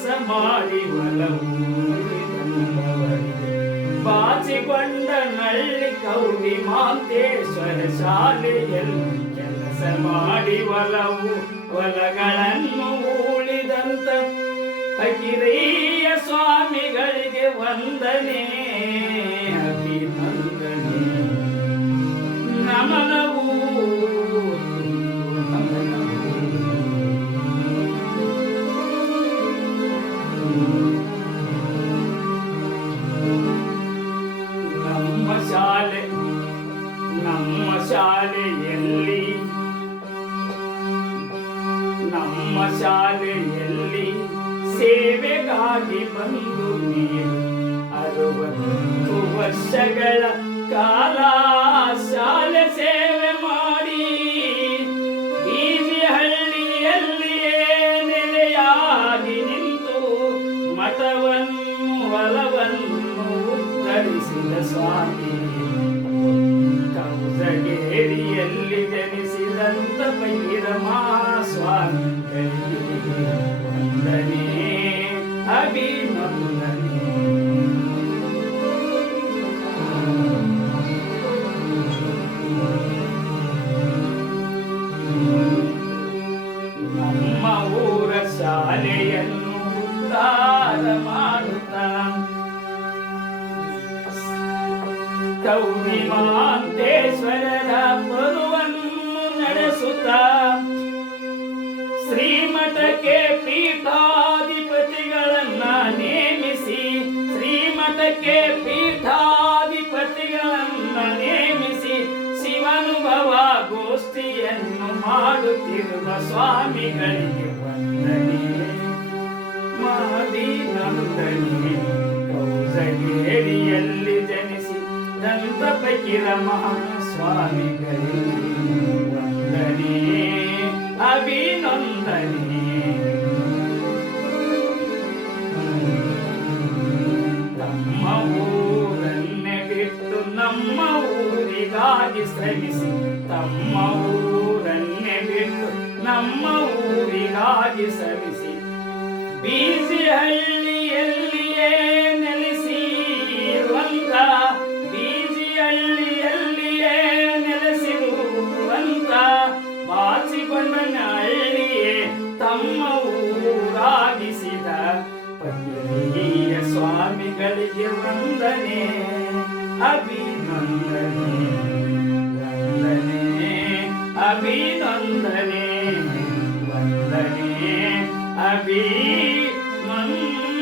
ಕೆಲಸ ಮಾಡಿ ಒಲವೂರಿದಂದವರಿಗೆ ಬಾಚಿಕೊಂಡ ನಳ್ಳಿ ಕೌಡಿ ಮಾಂತೇಶ್ವರ ಶಾಲೆಯಲ್ಲಿ ಕೆಲಸ ಮಾಡಿ ಹೊಲಗಳನ್ನು ಉಳಿದಂತ ಫಕೀರಿಯ ಸ್ವಾಮಿಗಳಿಗೆ ವಂದನೆ ಅಭಿನಂದನೆ ನಮನವು ನಮ್ಮ ಶಾಲೆಯಲ್ಲಿ ಸೇವೆಗಾಗಿ ಬಂದು ನೀವು 60 ವರ್ಷಗಳ ಕಾಲ ಶಾಲೆ ಸೇವೆ ಮಾಡಿ ಬೀದಿಹಳ್ಳಿಯಲ್ಲಿಯೇ ನೆಲೆಯಾಗಿ ನಿಂತು ಮಠವನ್ನು ಹೊಲವನ್ನು ಉದ್ಧರಿಸಿದ ಸ್ವಾಮಿ ಕೌಸಗೇರಿಯಲ್ಲಿ ಜನಿಸಿದಂತ ಭೈರಮ ಸ್ವಾಮಿಗಳಿಗೆ ವಂದನೆ ಅಭಿನಂದನೆ ನಮ್ಮ ಊರ ಶಾಲೆಯನ್ನು ಉದ್ಧಾರ ಮಾಡುತ್ತಾ ಗೌರಿ ಮಾಂತೇಶ್ವರರ ಪರುವನ್ನು ನಡೆಸುತ್ತ ಶ್ರೀಮಠಕ್ಕೆ ಪೀಠಾಧಿಪತಿಗಳನ್ನ ನೇಮಿಸಿ ಶಿವಾನುಭವ ಗೋಷ್ಠಿಯನ್ನು ಮಾಡುತ್ತಿರುವ ಸ್ವಾಮಿಗಳಿಗೆ ವಂದನೆ ಮಾದಿನಂದನೆ ಕೌಸಗೇರಿಯಲ್ಲಿ ಜನಿಸಿ ದಂತ ಫಕೀರ ಮಹಾಸ್ವಾಮಿಗಳಿಗೆ ವಂದನೆ ಅಭಿನಂದನೆ ತಮ್ಮ ಊರನ್ನೇ ಬಿಟ್ಟು ನಮ್ಮ ಊರಿಗಾಗಿ ಶ್ರಮಿಸಿ ತಮ್ಮ ಊರನ್ನೇ ಬಿಟ್ಟು ನಮ್ಮ ಊರಿಗಾಗಿ ಶ್ರಮಿಸಿ ಬೀಜಿಹಳ್ಳಿಯಲ್ಲಿಯೇ ನೆಲೆಸಿರುವಂತ ಬಾಚಿಕೊಂಡ ಹಳ್ಳಿಯೇ ತಮ್ಮ ಊರಾಗಿಸಿದ ಫಕೀರಿಯ ಸ್ವಾಮಿಗಳಿಗೆ ವಂದನೆ ಅಭಿನಂದನೆ ವಂದನೆ ಅಭಿನಂದನೆ ವಂದನೆ ಅಭಿನಂದನೆ